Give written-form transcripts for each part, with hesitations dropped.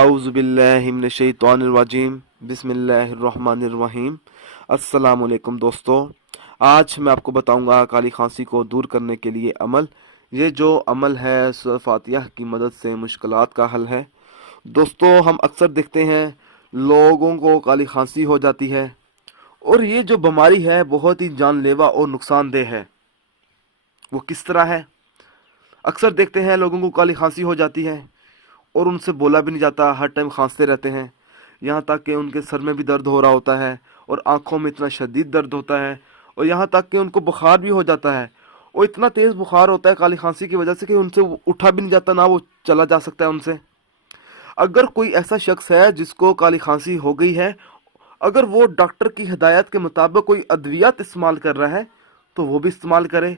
आऊज़ु बिल्लाहि मिनश शैतानिर रजीम बिस्मिल्लाहिर रहमानिर रहीम। अस्सलाम वालेकुम दोस्तों, आज मैं आपको बताऊंगा काली खांसी को दूर करने के लिए अमल। ये जो अमल है सूरह फातिहा की मदद से मुश्किलात का हल है। दोस्तों, हम अक्सर देखते हैं लोगों को काली खांसी हो जाती है और ये जो बीमारी है बहुत ही जानलेवा और नुकसानदेह है। वो किस तरह है? अक्सर देखते हैं लोगों को काली खांसी हो जाती है और उनसे बोला भी नहीं जाता, हर टाइम खांसते रहते हैं। यहाँ तक कि उनके सर में भी दर्द हो रहा होता है और आंखों में इतना शदीद दर्द होता है और यहाँ तक कि उनको बुखार भी हो जाता है। और इतना तेज़ बुखार होता है काली खांसी की वजह से कि उनसे उठा भी नहीं जाता, ना वो चला जा सकता है उनसे। अगर कोई ऐसा शख्स है जिसको काली खांसी हो गई है, अगर वो डॉक्टर की हिदायत के मुताबिक कोई अद्वियात इस्तेमाल कर रहा है तो वो भी इस्तेमाल करे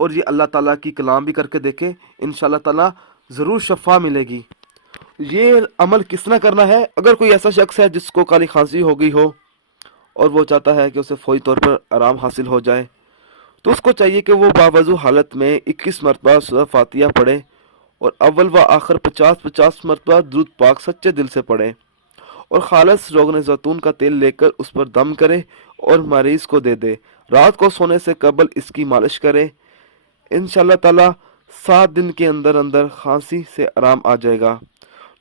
और ये अल्लाह ताला की कलाम भी करके देखे। इंशाअल्लाह ताला ज़रूर शफा मिलेगी। ये अमल किस तरह करना है? अगर कोई ऐसा शख्स है जिसको काली खांसी हो गई हो और वो चाहता है कि उसे फौरी तौर पर आराम हासिल हो जाए, तो उसको चाहिए कि वो बावजू हालत में 21 मरतबा सूरह फातिहा पढ़े और अव्वल व आखिर 50-50 मरतबा दुरूद पाक सच्चे दिल से पढ़े और खालिस रोगन ज़ैतून का तेल लेकर उस पर दम करे और मरीज को दे दे। रात को सोने से कबल इसकी मालिश करे। इंशाअल्लाह ताला 7 दिन के अंदर अंदर खांसी से आराम आ जाएगा।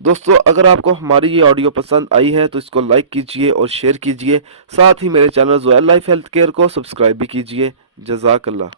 दोस्तों, अगर आपको हमारी ये ऑडियो पसंद आई है तो इसको लाइक कीजिए और शेयर कीजिए। साथ ही मेरे चैनल ज़ोयल लाइफ हेल्थ केयर को सब्सक्राइब भी कीजिए। जज़ाकल्लाह।